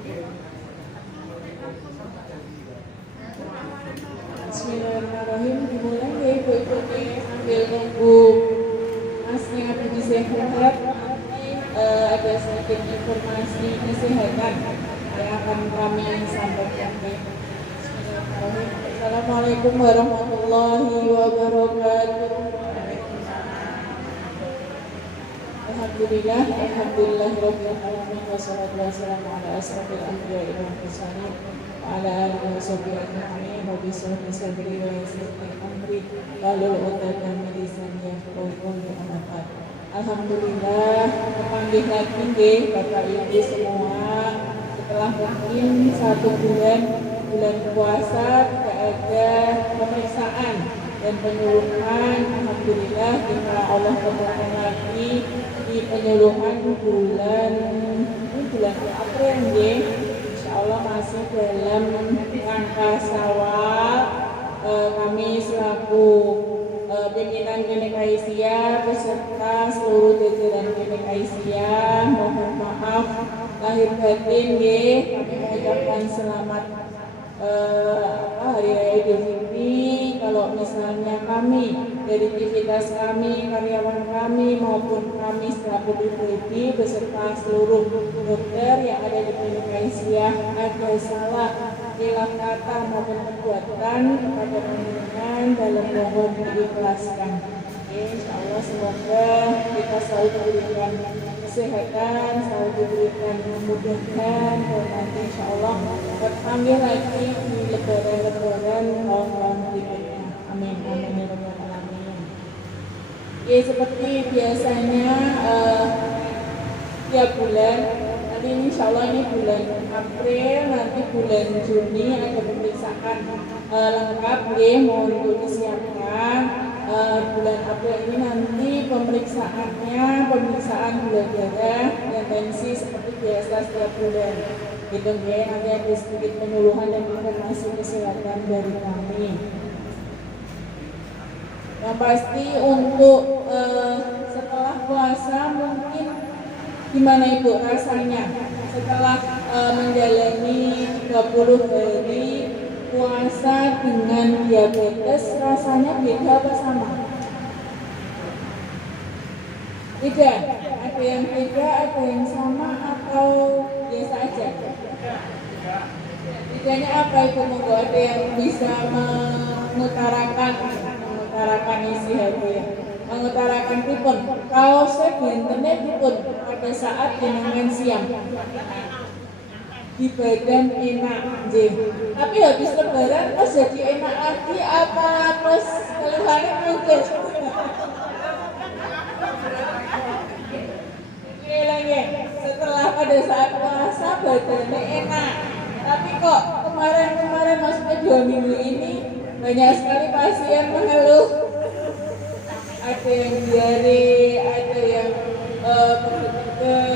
Bismillahirrahmanirrahim. Dimulai ya ibu-ibu sambil nunggu masnya habis sehat. Ada sedikit informasi kesehatan yang akan kami sampaikan. Bismillahirrahmanirrahim. Assalamualaikum warahmatullahi wabarakatuh. Alhamdulillah rabbil alamin wassalatu wassalamu ala asrofil anbiya'i wal mursalin wa ala alihi washabbihi ajma'in wa bismillah sabri wa yassirli amri wahlul 'uqdatam min lisani yafqahu qawli. Alhamdulillah kepanggih lagi nggih Bapak Ibu semua setelah mungkin 1 bulan puasa tidak ada pemeriksaan dan penyuluhan. Alhamdulillah kita Allah temukan lagi di penyuluhan bulan April nggih. Insyaallah masih dalam rangka Syawal. Kami selaku pimpinan Klinik Aisyah beserta seluruh jajaran Klinik Aisyah mohon maaf lahir batin nggih. Kami mengucapkan selamat Hari Raya Idul Fitri. Kalau misalnya kami dari aktivitas kami, karyawan kami maupun kami selaku pribadi beserta seluruh dokter yang ada di Klinik Aisyah ada salah hilaf kata maupun perbuatan kepada panjenengan dalam mohon diikhlaskan. Insyaallah semoga kita selalu diberikan kesehatan, selalu diberikan kemudahan dan nanti insyaallah bertambah lagi di lebaran tahun berikutnya. Amin amin ya rabbal alamin. Seperti biasanya tiap bulan, nanti insyaallah ini bulan April, nanti bulan Juni ada pemeriksaan lengkap mohon untuk disiapkan. Bulan April ini nanti pemeriksaan gula darah dan tensi seperti biasa setiap bulan. Gitu ya, nanti ada sedikit penyuluhan dan informasi kesehatan dari kami. Yang pasti untuk setelah puasa mungkin gimana Ibu rasanya setelah menjalani 30 hari puasa dengan diabetes, rasanya beda apa sama? Beda? Ada yang beda, ada yang sama, atau biasa aja? Bedanya apa Ibu? Monggo ada yang bisa mengutarakan isi hati ya? Mengutarakan pripun? Kalau saya bentene pripun pada saat jenengan siang? Di badan enak nggih. Tapi habis lebaran terus jadi enak lagi apa terus keluhannya muncul. Lagi setelah pada saat puasa badannya enak. Tapi kok kemarin maksudnya 2 minggu ini banyak sekali pasien mengeluh. Ada yang diare, ada yang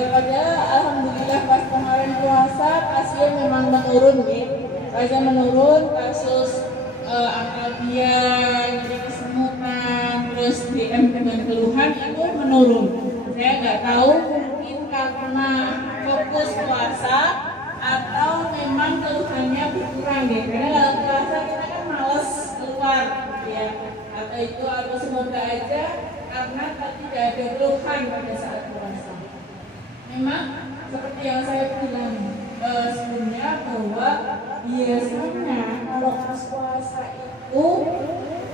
padahal alhamdulillah pas kemarin puasa pasien memang menurun pasien menurun, kasus angka kesemutan terus DM dengan keluhan itu menurun. Saya nggak tahu mungkin karena fokus puasa atau memang keluhannya berkurang karena kalau puasa kita kan males keluar ya, atau itu atau semoga aja karena tidak ada keluhan pada saat puasa. Memang seperti yang saya bilang sebelumnya bahwa biasanya kalau pas puasa itu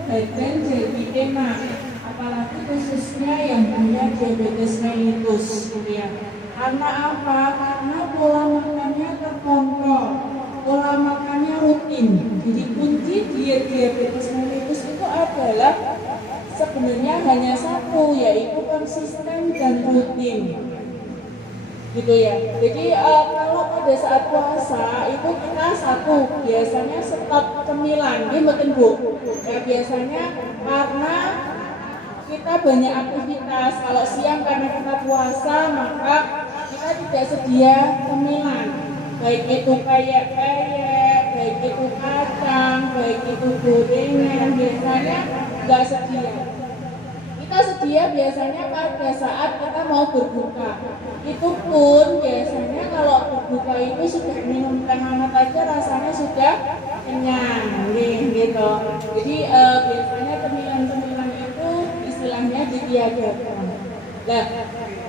badan jadi enak, apalagi khususnya yang punya diabetes mellitus ya. Karena apa? Karena pola makannya terkontrol, pola makannya rutin. Jadi kunci diabetes mellitus itu adalah sebenarnya hanya satu, yaitu konsisten dan rutin. Gitu ya. Jadi kalau pada saat puasa itu kita biasanya stop cemilan, betul Bu. Ya biasanya karena kita banyak aktivitas. Kalau siang karena kita puasa maka kita tidak sedia cemilan. Baik itu kayak baik itu kacang, baik itu gorengan, biasanya nggak sedia. Kita dia biasanya pada saat kita mau berbuka. Itu pun biasanya kalau berbuka itu sudah minum teh hangat aja rasanya sudah kenyang, gitu. Jadi biasanya cemilan-cemilan itu istilahnya ditiadakan. Nah,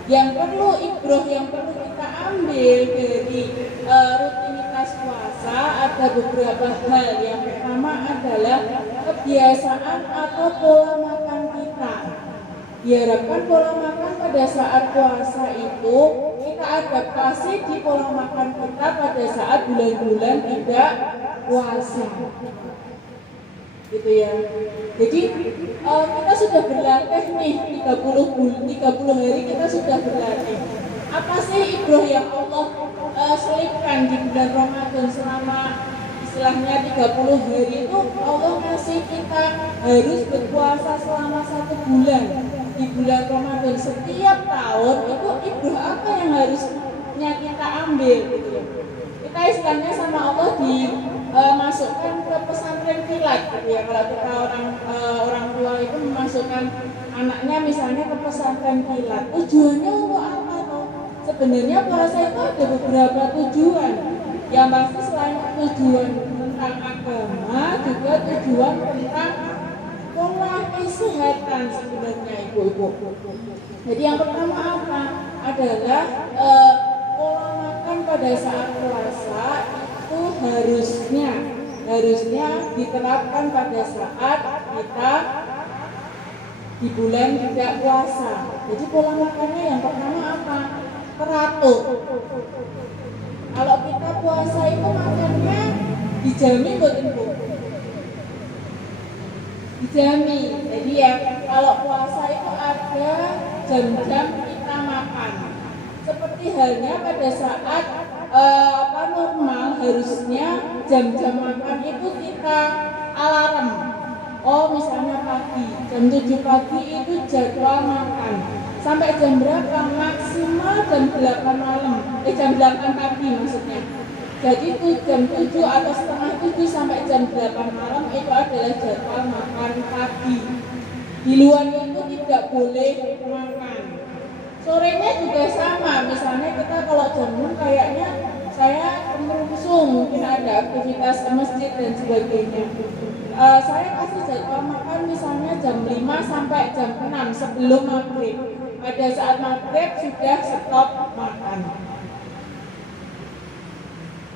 yang perlu ibroh, yang perlu kita ambil dari rutinitas puasa ada beberapa hal. Yang pertama adalah kebiasaan atau pola makan kita. Diharapkan pola makan pada saat puasa itu kita adaptasi di pola makan kita pada saat bulan-bulan tidak puasa. Gitu ya. Jadi kita sudah berlatih nih 30 hari kita sudah berlatih. Apa sih ibroh yang Allah selipkan di bulan Ramadan selama istilahnya 30 hari itu Allah ngasih kita harus berpuasa selama 1 bulan di bulan Ramadan. Setiap tahun itu ibroh apa yang harusnya kita ambil gitu. Kita istilahnya sama Allah dimasukkan ke pesantren kilat gitu ya. Kalau kita orang tua itu memasukkan anaknya misalnya ke pesantren kilat, tujuannya untuk apa tuh? Sebenarnya puasa itu ada beberapa tujuan. Yang pasti selain tujuan tentang agama, juga tujuan tentang pola kesehatan sebenarnya ibu-ibu. Jadi yang pertama apa? Adalah pola makan pada saat puasa itu harusnya diterapkan pada saat kita di bulan tidak puasa. Jadi pola makannya yang pertama apa? Teratur. Kalau kita puasa itu makannya dijamin buat ibu. Dijamin. Jadi ya kalau puasa itu ada jam-jam kita makan. Seperti halnya pada saat normal harusnya jam-jam makan itu kita alarm. Oh misalnya pagi, jam 7 pagi itu jadwal makan. Sampai jam berapa? Maksimal jam 8 malam. Jam 8 pagi maksudnya. Jadi itu jam 7 atau setengah 7 sampai jam 8 malam itu adalah jadwal makan pagi. Di luar itu tidak boleh makan. Sorenya juga sama. Misalnya kita kalau jamun kayaknya saya merungsung, mungkin ada aktivitas ke masjid dan sebagainya. Saya kasih jadwal makan misalnya jam 5 sampai jam 6 sebelum maghrib. Pada saat maghrib sudah stop makan.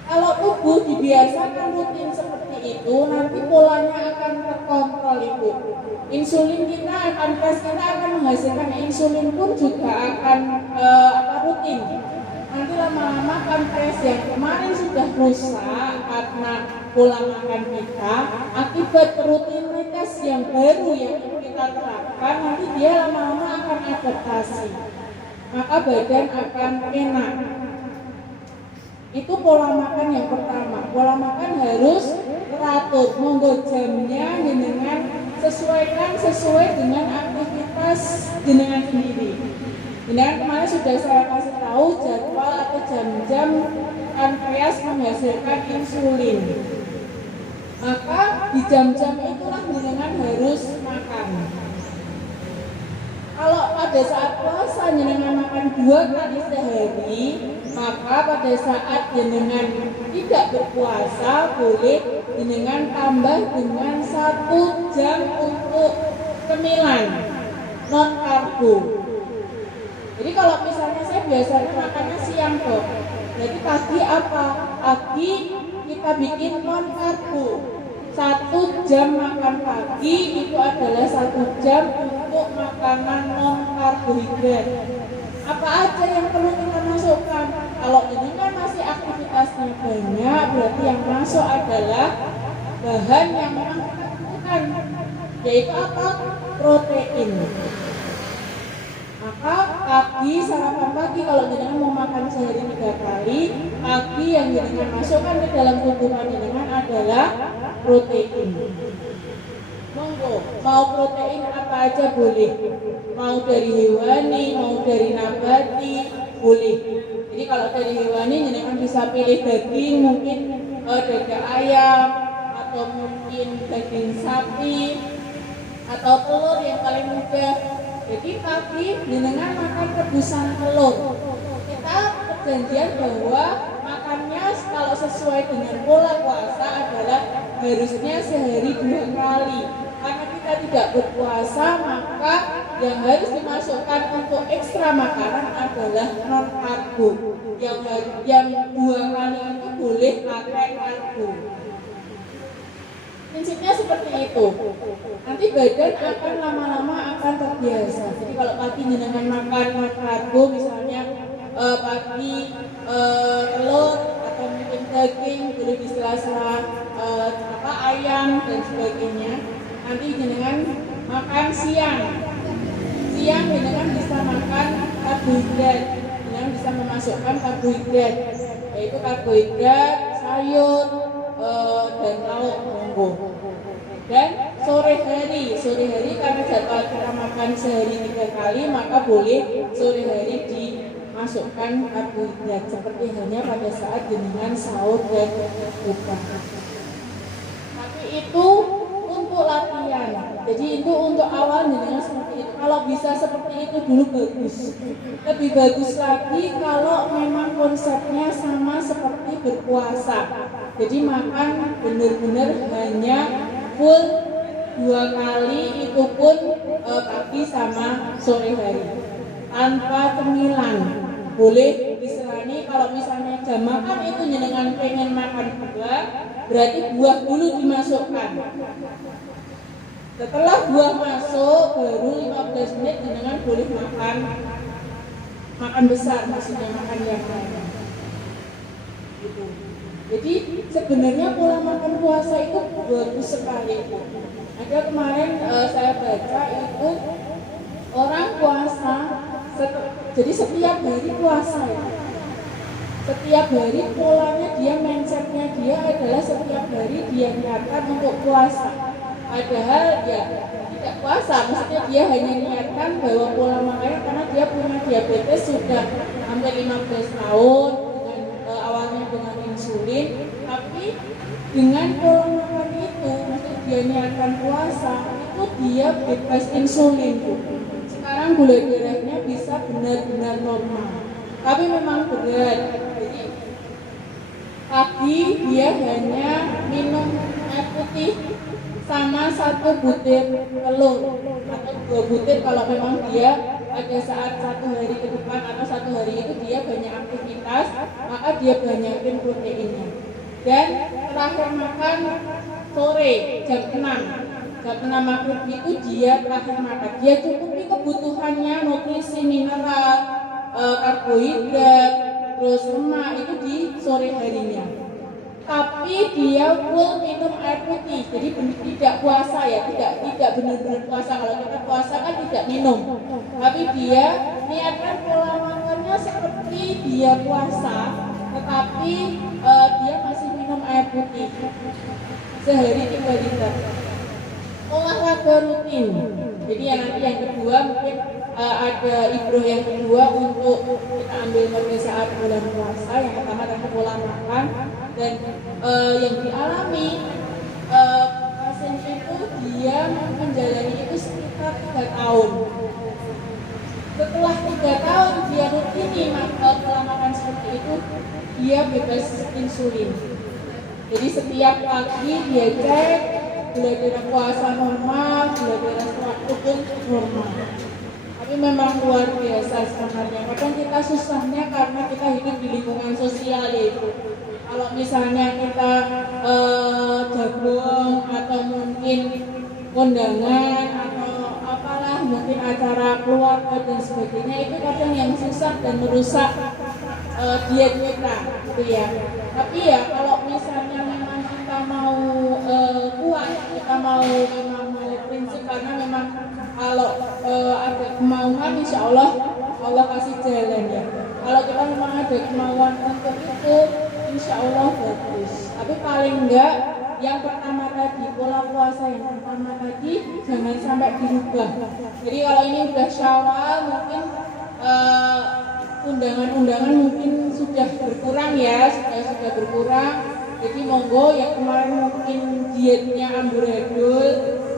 Kalau tubuh dibiasakan rutin seperti itu, nanti polanya akan terkontrol ibu. Insulin kita akan menghasilkan insulin pun juga akan rutin. Nanti lama-lama pankreas yang kemarin sudah rusak karena pola makan kita, akibat rutinitas yang baru yang kita terapkan, nanti dia lama-lama akan adaptasi. Maka badan akan enak. Itu pola makan yang pertama. Pola makan harus teratur. Monggo jamnya dengan sesuai dengan aktivitas jenengan sendiri. Jenengan kemarin sudah saya kasih tahu jadwal atau jam-jam pankreas menghasilkan insulin. Maka di jam-jam itulah jenengan harus makan. Kalau pada saat puasa jenengan makan 2 kali sehari, maka pada saat jenengan tidak berpuasa boleh jenengan tambah dengan 1 jam untuk cemilan non karbo. Jadi kalau misalnya saya biasanya makannya siang kok. Jadi pagi apa? Pagi kita bikin non karbo. 1 jam makan pagi itu adalah 1 jam untuk makanan non karbohidrat. Apa aja yang perlu kita masukkan? Kalau ini kan masih aktivitasnya banyak, berarti yang masuk adalah bahan yang memang kita butuhkan, yaitu apa? Protein. Maka pagi, sarapan pagi kalau jenengan mau makan sehari 3 kali, pagi yang jenengan masukkan ke dalam tubuh jenengan adalah protein. Monggo, mau protein apa aja boleh. Mau dari hewani, mau dari nabati, boleh. Jadi kalau dari hewani jenengan bisa pilih daging, mungkin daging ayam atau mungkin daging sapi atau telur yang paling mudah. Jadi pagi jenengan makan rebusan telur. Kita perjanjian bahwa makannya kalau sesuai dengan pola puasa adalah harusnya sehari 2 kali. Karena kita tidak berpuasa, maka yang harus dimasukkan untuk ekstra makanan adalah non karbo. Yang 2 kali itu boleh pakai karbo. Prinsipnya seperti itu. Nanti badan akan lama-lama akan terbiasa. Jadi kalau pagi jenengan makan karbo, misalnya pagi telur atau mungkin daging, boleh di sela-sela ayam dan sebagainya. Nanti jenengan makan siang jenengan bisa makan karbohidrat, jenengan bisa memasukkan karbohidrat, yaitu karbohidrat, sayur, dan lauk monggo. Dan sore hari karena jadwal kita makan sehari 3 kali, maka boleh sore hari dimasukkan karbohidrat seperti hanya pada saat jenengan sahur dan buka. Tapi itu untuk latihan. Jadi itu untuk awal jenengan seperti itu. Kalau bisa seperti itu dulu bagus. Lebih bagus lagi kalau memang konsepnya sama seperti berpuasa. Jadi makan benar-benar hanya full 2 kali, itu pun pagi sama sore hari tanpa cemilan. Boleh diserani kalau misalnya jam makan itu jenengan pengen makan buah, berarti buah dulu dimasukkan. Setelah buah masuk baru 15 menit jenengan boleh makan besar, maksudnya makan yang lain. Gitu. Jadi sebenarnya pola makan puasa itu bagus sekali. Ada kemarin saya baca itu orang puasa, jadi setiap hari puasa ya. Setiap hari polanya dia, mindsetnya dia adalah setiap hari dia niatkan untuk puasa. Padahal ya tidak puasa, maksudnya dia hanya niatkan bahwa pola makannya karena dia punya diabetes sudah hampir 15 tahun. Awalnya dengan insulin, tapi dengan pola makan itu, maksudnya dia niatkan puasa, itu dia bebas insulin. Sekarang gula darahnya bisa benar-benar normal, tapi memang berat. Jadi pagi dia hanya minum air putih sama 1 butir telur atau 2 butir kalau memang dia pada saat 1 hari ke depan atau 1 hari itu dia banyak aktivitas, maka dia banyakin proteinnya. Dan terakhir makan sore jam 6 maghrib itu dia terakhir makan. Dia cukupi kebutuhannya nutrisi, mineral, karbohidrat, terus lemak itu di sore harinya. Tapi dia full minum air putih, jadi tidak puasa ya, tidak benar-benar puasa. Kalau kita puasa kan tidak minum, tapi dia niatkan pola makannya seperti dia puasa, tetapi dia masih minum air putih sehari 3 liter. Olahraga rutin. Jadi nanti yang kedua mungkin ada ibroh yang kedua untuk kita ambil pada saat bulan puasa. Yang pertama tentang pola makan. Dan yang dialami pasien itu dia menjalani itu sekitar 3 tahun. Setelah 3 tahun dia rutini pola makan seperti itu, dia bebas insulin. Jadi setiap pagi dia cek gula darah puasa normal, gula darah sewaktu pun normal. Tapi memang luar biasa sebenarnya. Kadang kita susahnya karena kita hidup di lingkungan sosial yaitu. Kalau misalnya kita jagung atau mungkin kondangan atau apalah mungkin acara keluarga dan sebagainya, itu kadang yang susah dan merusak diet kita gitu ya. Tapi ya kalau misalnya memang kita mau kuat, kita mau prinsip, karena memang kalau ada kemauan insya Allah kasih jalan ya. Kalau kita memang ada kemauan untuk itu, insya Allah bagus. Tapi paling enggak yang pertama tadi, pola puasa yang pertama tadi jangan sampai dirubah. Jadi kalau ini udah Syawal, mungkin undangan-undangan mungkin sudah berkurang ya, sudah berkurang. Jadi monggo yang kemarin mungkin dietnya amburadul,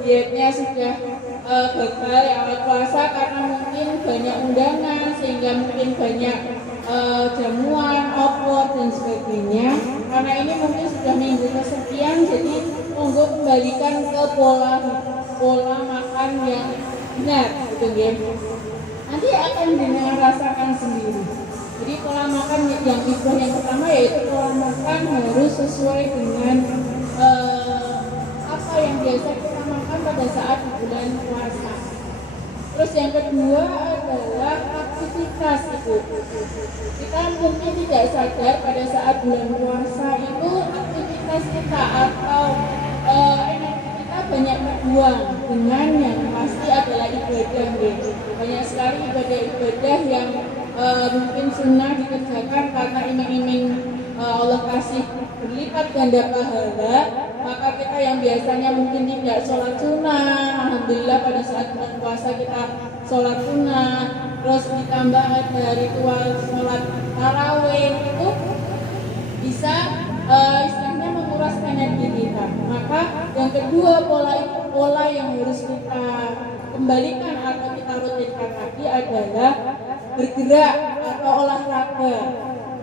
dietnya sudah gagal ya awal puasa karena mungkin banyak undangan sehingga mungkin banyak jamuan, opor dan sebagainya. Karena ini mungkin sudah minggu kesekian, jadi monggo kembalikan ke pola makan yang benar, gitu ya. Nanti akan dengan rasakan sendiri. Jadi pola makan yang pertama yaitu pola makan harus sesuai dengan apa yang biasa kita makan pada saat bulan puasa. Terus yang kedua adalah aktivitas itu. Kita mungkin tidak sadar pada saat bulan puasa itu aktivitas kita atau energi kita banyak terbuang dengan yang pasti adalah ibadah. Banyak sekali ibadah-ibadah yang mungkin sunnah dikerjakan karena iming-iming Allah kasih berlipat ganda pahala, maka kita yang biasanya mungkin tidak sholat sunnah, alhamdulillah pada saat bulan puasa kita sholat sunnah, terus ditambah ada ritual sholat tarawih, itu bisa istilahnya menguras energi kita. Maka yang kedua pola yang harus kita kembalikan atau kita rutinkan lagi adalah bergerak atau olahraga.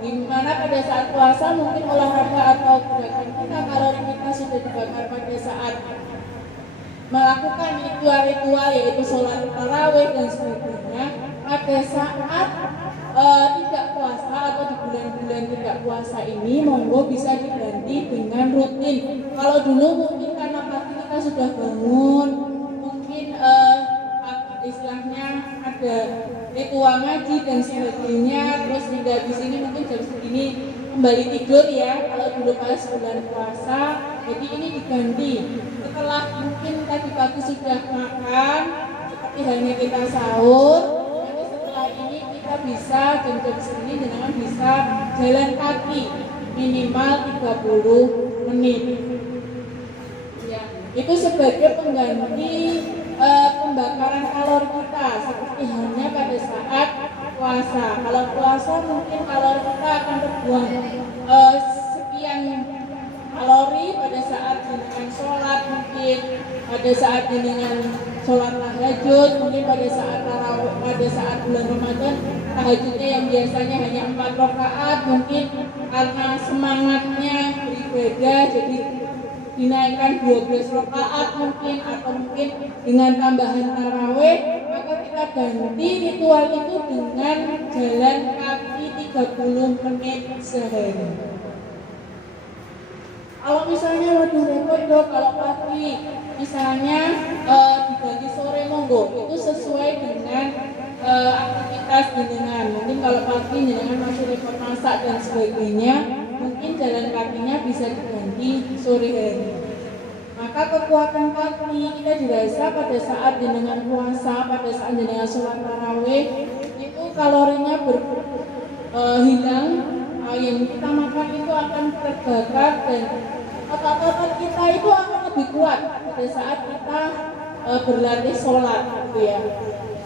Dimana pada saat puasa mungkin olahraga atau gerakan kita, kalori kita sudah dibakar pada saat melakukan ritual-ritual yaitu sholat tarawih dan sebagainya. Pada saat tidak puasa atau di bulan-bulan tidak puasa ini monggo bisa diganti dengan rutin. Kalau dulu mungkin karena pagi kita sudah bangun, mungkin istilahnya ada ritual ngaji dan sebagainya, terus hingga di sini mungkin jam segini kembali tidur ya kalau dulu pas bulan puasa. Jadi ini diganti setelah mungkin tadi pagi sudah makan seperti halnya kita sahur, nanti setelah ini kita bisa jam-jam segini dengan bisa jalan kaki minimal 30 menit ya, itu sebagai pengganti pembakaran kalori kita seperti halnya pada saat puasa. Kalau puasa mungkin kalori kita akan terbuang sekian kalori pada saat dengan sholat, mungkin pada saat dengan sholat tahajud, mungkin pada saat tarawih, pada saat bulan Ramadan tahajudnya yang biasanya hanya 4 rakaat, mungkin karena semangatnya beribadah jadi dinaikkan 12 rakaat mungkin, atau mungkin dengan tambahan tarawih, maka kita ganti ritual itu dengan jalan kaki 30 menit sehari. Kalau misalnya waduh repot dok, kalau pagi misalnya diganti sore monggo, itu sesuai dengan aktivitas jenengan. Mungkin kalau pagi jenengan masih repot masak dan sebagainya, mungkin jalan kakinya bisa diganti sore hari. Maka kekuatan kaki kita dirasa pada saat jenengan puasa, pada saat jenengan sholat tarawih, itu kalorinya hilang, yang kita makan itu akan terbakar dan otot-otot kita itu akan lebih kuat pada saat kita berlatih sholat, gitu ya.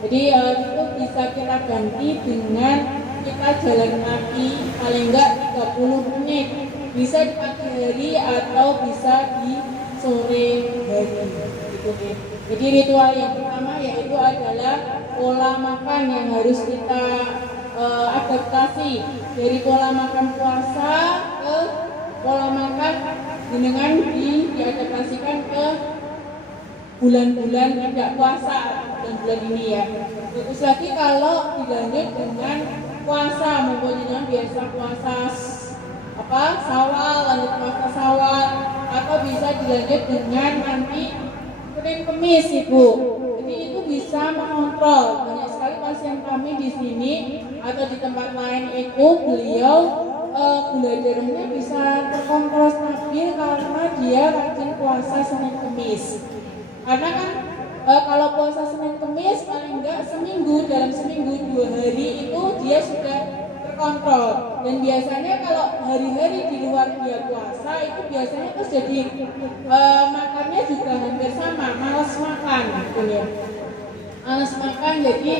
Jadi itu bisa kita ganti dengan kita jalan kaki paling enggak 30 menit, bisa di pagi hari atau bisa di sore hari, gitu. Jadi ritual yang pertama yaitu adalah pola makan yang harus kita adaptasi dari pola makan puasa ke pola makan dengan diadaptasikan ke bulan-bulan tidak puasa, bulan-bulan ini ya. Terus lagi kalau dilanjut dengan puasa, mungkin biasa puasa Syawal, lanjut puasa Syawal, atau bisa dilanjut dengan nanti Senin Kemis Ibu. Jadi itu bisa mengontrol. Banyak sekali pasien kami di sini atau di tempat lain itu beliau gula darahnya bisa terkontrol stabil karena dia rajin puasa Senin Kemis. Karena kan kalau puasa Senin Kemis paling enggak seminggu, dalam seminggu 2 hari itu dia sudah terkontrol. Dan biasanya kalau hari-hari di luar dia puasa itu biasanya terus jadi makannya juga hampir sama, malas makan gitu ya. Malas makan, jadi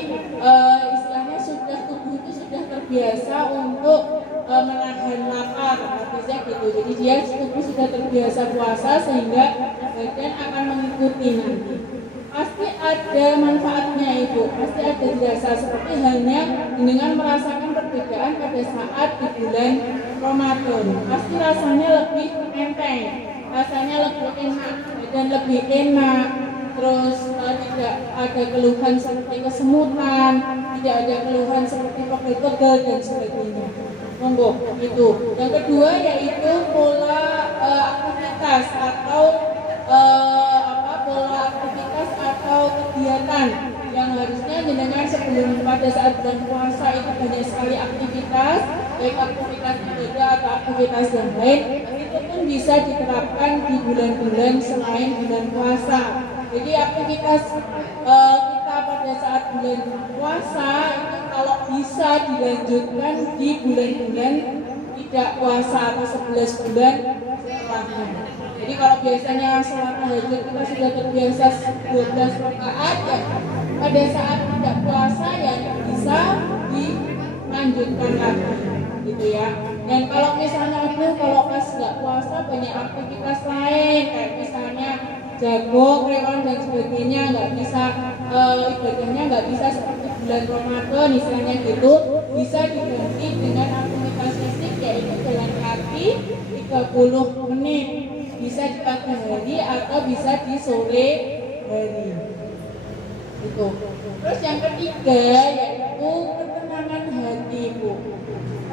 istilahnya sudah tubuh itu sudah terbiasa untuk menahan lapar, artinya gitu. Jadi dia tubuh sudah terbiasa puasa sehingga badan akan mengikuti nanti. pasti ada manfaatnya itu, pasti ada dirasa, seperti halnya dengan merasakan perbedaan pada saat di bulan Ramadan. Pasti rasanya lebih enteng, rasanya lebih enak dan lebih enak. Terus tidak ada keluhan seperti kesemutan, tidak ada keluhan seperti pegel-pegel dan sebagainya. Monggo itu. Yang kedua yaitu pola aktivitas atau pola aktivitas atau kegiatan yang harusnya jenengan sebelum pada saat bulan puasa itu banyak sekali aktivitas, baik aktivitas ibadah atau aktivitas yang lain, itu pun bisa diterapkan di bulan-bulan selain bulan puasa. Jadi aktivitas kita pada saat bulan puasa itu kalau bisa dilanjutkan di bulan-bulan tidak puasa atau 11 bulan setelahnya. Jadi kalau biasanya sholat tahajud kita sudah terbiasa 12 rakaat, ya pada saat tidak puasa ya bisa dilanjutkan lagi, gitu ya. Dan kalau misalnya kalau pas nggak puasa banyak aktivitas lain kayak misalnya jago, kreon dan sebagainya, nggak bisa ibadahnya nggak bisa seperti bulan Ramadan misalnya gitu, bisa diganti dengan aktivitas fisik yaitu jalan kaki 30 menit, bisa di pagi hari atau bisa di sore hari itu. Terus yang ketiga yaitu ketenangan hati, Bu.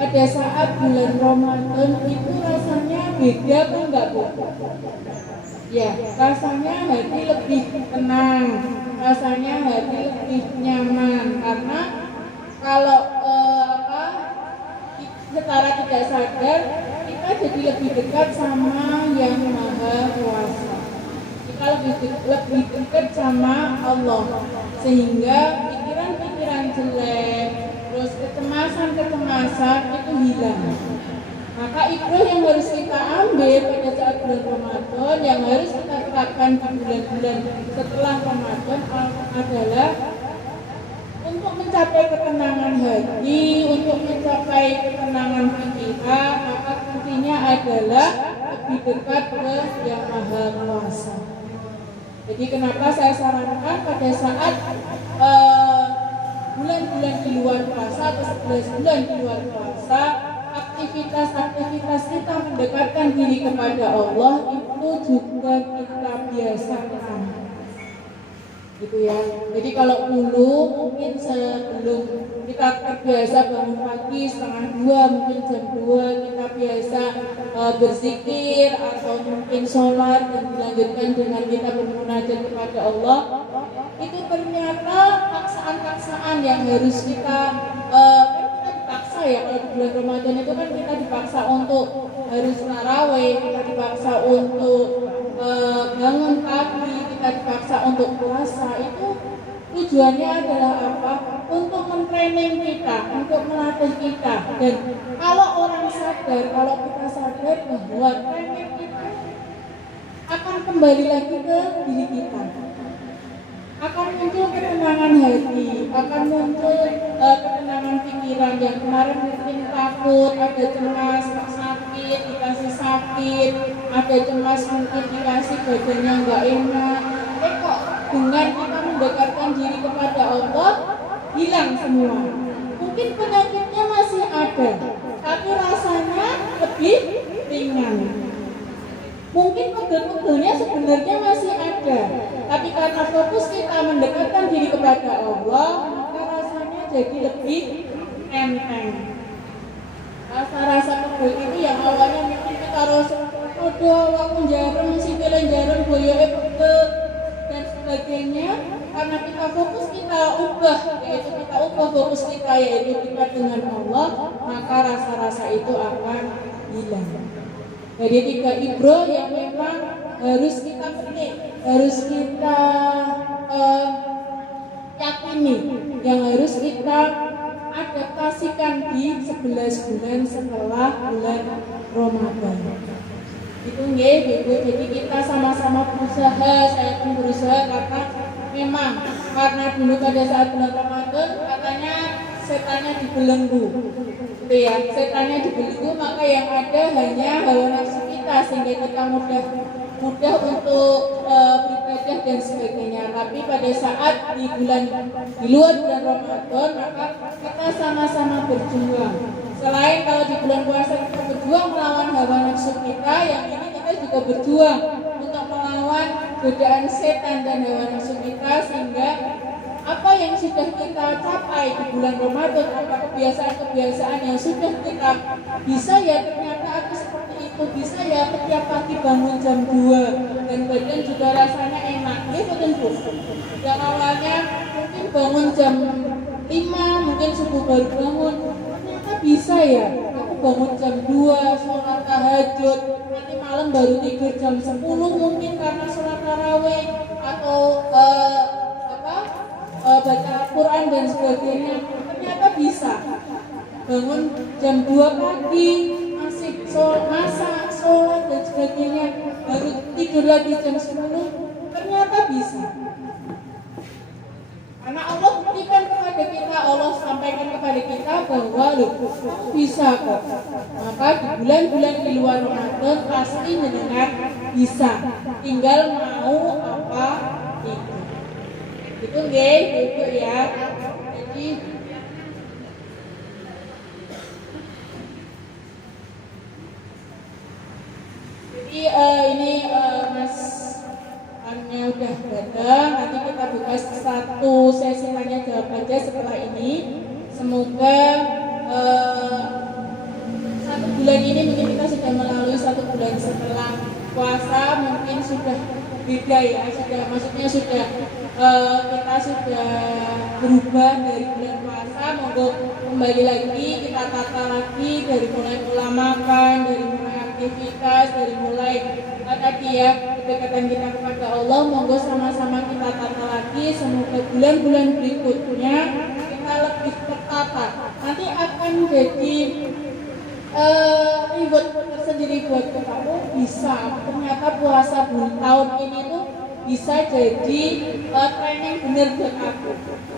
Pada saat bulan Ramadan itu rasanya beda apa enggak, Bu? Ya, rasanya hati lebih tenang, rasanya hati lebih nyaman karena kalau secara tidak sadar kita jadi lebih dekat sama Yang Maha Kuasa. Kita lebih dekat sama Allah, sehingga pikiran-pikiran jelek, terus kecemasan itu hilang. Maka ibrah yang harus kita ambil pada saat bulan Ramadan, yang harus kita terapkan di bulan-bulan setelah Ramadan adalah untuk mencapai ketenangan hati, untuk mencapai ketenangan pikiran, maka kuncinya adalah lebih dekat ke Yang Maha Kuasa. Jadi kenapa saya sarankan pada saat bulan-bulan di luar puasa atau 11 bulan di luar puasa, aktivitas kita mendekatkan diri kepada Allah itu juga kita biasakan, gitu ya. Jadi kalau dulu mungkin sebelum kita terbiasa bangun pagi 1:30, mungkin jam 2 kita biasa berzikir atau mungkin sholat dan dilanjutkan dengan kita bermunajat kepada Allah, itu ternyata paksaan-paksaan yang harus kita dipaksa ya. Kalau di bulan Ramadan itu kan kita dipaksa untuk harus tarawih, kita dipaksa untuk bangun pagi, kita dipaksa untuk puasa. Itu tujuannya adalah apa? Untuk mentraining kita, untuk melatih kita. Dan kalau orang sadar, kalau kita sadar bahwa training itu akan kembali lagi ke diri kita, akan muncul ketenangan hati, akan muncul ketenangan pikiran. Yang kemarin mungkin takut, ada cemas sakit, dikasih sakit, ada cemas mungkin dikasih badannya nggak enak, kok dengan kita mendekatkan diri kepada Allah hilang semua. Mungkin penyakitnya masih ada, tapi rasanya lebih ringan. Mungkin pegel-pegelnya sebenarnya masih ada, tapi karena fokus kita mendekatkan diri kepada Allah, maka rasanya jadi lebih enteng. Rasa-rasa pegel itu yang awalnya mungkin kita rasa, aduh aku jarang, sikile jarang, boyoke pegel dan sebagainya, karena kita fokus kita ubah fokus kita yaitu dekat dengan Allah, maka rasa-rasa itu akan hilang. Jadi 3 ibrah yang memang harus kita petik, harus kita yakini, yang harus kita adaptasikan di 11 bulan setelah bulan Ramadan. Itu nggih, Ibu. Jadi kita sama-sama berusaha, saya pun berusaha, karena memang karena dulu pada saat bulan Ramadan katanya setannya dibelenggu, gitu ya. Setannya dibelenggu, maka yang ada hanya hawa nafsu kita sehingga kita mudah untuk beribadah dan sebagainya. Tapi pada saat di luar bulan Ramadan, maka kita sama-sama berjuang. Selain kalau di bulan puasa kita berjuang melawan hawa nafsu kita, yang ini kita juga berjuang untuk melawan godaan setan dan hawa nafsu kita, sehingga apa yang sudah kita capai di bulan Ramadan, apa kebiasaan-kebiasaan yang sudah kita bisa, ya ternyata aku seperti itu, bisa ya setiap pagi bangun jam 2 dan badan juga rasanya enak, gitu tentu. Yang awalnya mungkin bangun jam 5, mungkin subuh baru bangun, ternyata bisa ya aku bangun jam 2, sholat tahajud, nanti malam baru tidur jam 10 mungkin karena sholat tarawih atau baca Al-Quran dan sebagainya. Ternyata bisa bangun jam 2 pagi masih masak, sholat dan sebagainya, baru tidur lagi jam 10, ternyata bisa. Karena Allah buktikan kepada kita, Allah sampaikan kepada kita bahwa bisa kok. Maka di bulan-bulan di luar Ramadan pasti mendengar bisa, tinggal mau apa itu. Itu nggih, itu ya. Jadi ini Mas Anya udah datang. Nanti kita buka satu sesi tanya jawab aja setelah ini. Semoga 1 bulan ini mungkin kita sudah melalui 1 bulan setelah puasa, mungkin sudah beda ya, maksudnya sudah kita sudah berubah dari bulan puasa. Monggo kembali lagi, kita tata lagi dari mulai pola makan, dari mulai aktivitas, dari mulai tadi ya kedekatan kita kepada Allah. Monggo sama-sama kita tata lagi. Semoga bulan-bulan berikutnya kita lebih tertata. Nanti akan jadi reward tersendiri buat kamu. Bisa ternyata puasa tahun ini tuh bisa jadi training benar buat aku,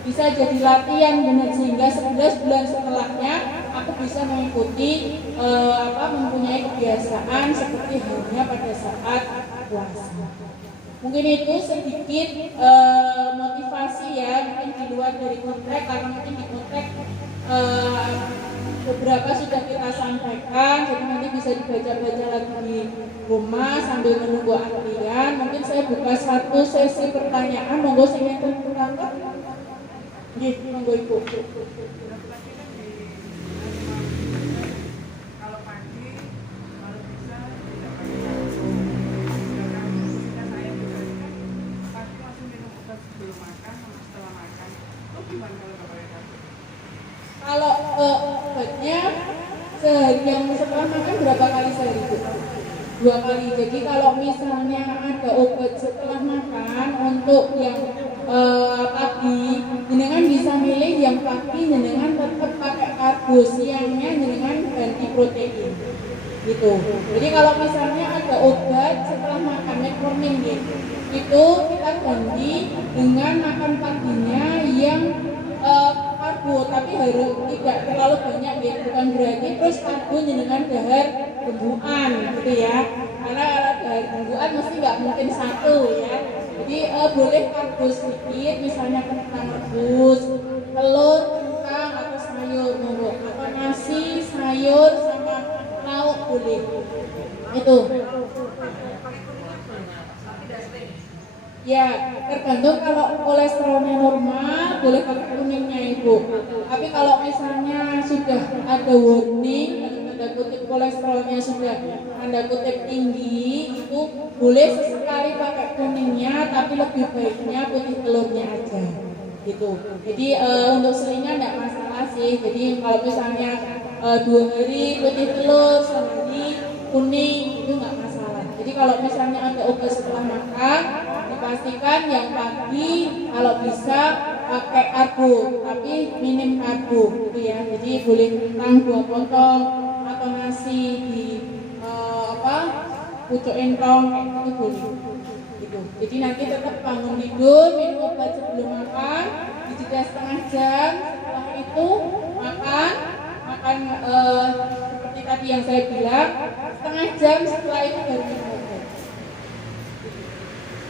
bisa jadi latihan benar, sehingga 11 bulan setelahnya aku bisa mengikuti mempunyai kebiasaan seperti halnya pada saat puasa. Mungkin itu sedikit motivasi ya, mungkin di luar dari kontrak, karena mungkin di kontrak beberapa sudah kita sampaikan, jadi nanti bisa dibaca-baca lagi di rumah sambil menunggu antrian. Mungkin saya buka satu sesi pertanyaan, monggo sing enten pertanyaan. Nggih, monggo Ibu. Kalau pagi kalau bisa tidak pakai kita saya bisa pagi langsung minum obat sebelum makan sama setelah makan. Itu gimana kalau nggak pakai kafein? Kalau obatnya sehari yang setelah makan berapa kali sehari Bu? 2 kali. Jadi kalau misalnya ada obat setelah makan untuk yang pagi, jenengan bisa milih yang pagi jenengan tetap pakai karbo, siangnya jenengan ganti protein. Gitu. Jadi kalau misalnya ada obat setelah makan metformin gitu, itu kita ganti dengan makan paginya yang karbo, tapi harus tidak terlalu banyak ya, bukan berarti terus karbo jenengan dahar gembukan gitu ya, karena kalau dahar gembukan mesti nggak mungkin satu ya. Jadi boleh karbo sedikit, misalnya kentang rebus, telur, kentang atau sayur, monggo, atau nasi, sayur sama lauk boleh. Itu. Ya, tergantung. Kalau kolesterolnya normal, boleh pakai kuningnya Ibu. Tapi kalau misalnya sudah ada warning, tanda kutip kolesterolnya sudah tanda kutip tinggi, itu boleh sesekali pakai kuningnya, tapi lebih baiknya putih telurnya aja. Gitu. Jadi untuk seringnya enggak masalah sih. Jadi kalau misalnya 2 hari putih telur, sehari kuning, itu enggak masalah. Jadi kalau misalnya ada obat setelah makan, dipastikan yang pagi kalau bisa pakai karbo, tapi minim karbo gitu ya. Jadi boleh kentang 2 potong atau nasi di pucuk entong itu boleh. Gitu. Jadi nanti tetap bangun tidur, minum obat sebelum makan, dijeda setengah jam, setelah itu makan seperti tadi yang saya bilang. setengah jam setelah itu baru minum obat.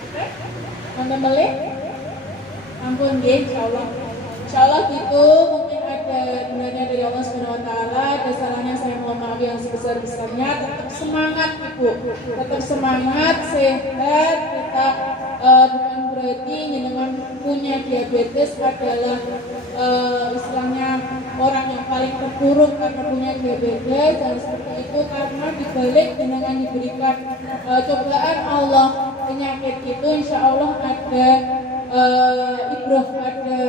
Oke? Nonton balik? Ampun nggih, insyaallah. Insyaallah gitu, mungkin ada benarnya dari Allah Subhanahu wa taala, ada salahnya saya mohon maaf yang sebesar-besarnya. Tetap semangat Ibu. Tetap semangat, sehat, kita bukan berarti dengan punya diabetes adalah istilahnya orang yang paling terpuruk karena punya diabetes dan seperti itu, karena dibalik dengan diberikan cobaan Allah penyakit itu insya Allah ada ibroh, ada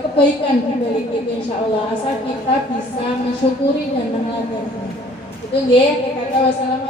kebaikan di balik itu insya Allah, asal kita bisa mensyukuri dan meneladani. Itu nggih, kata wassalamualaikum.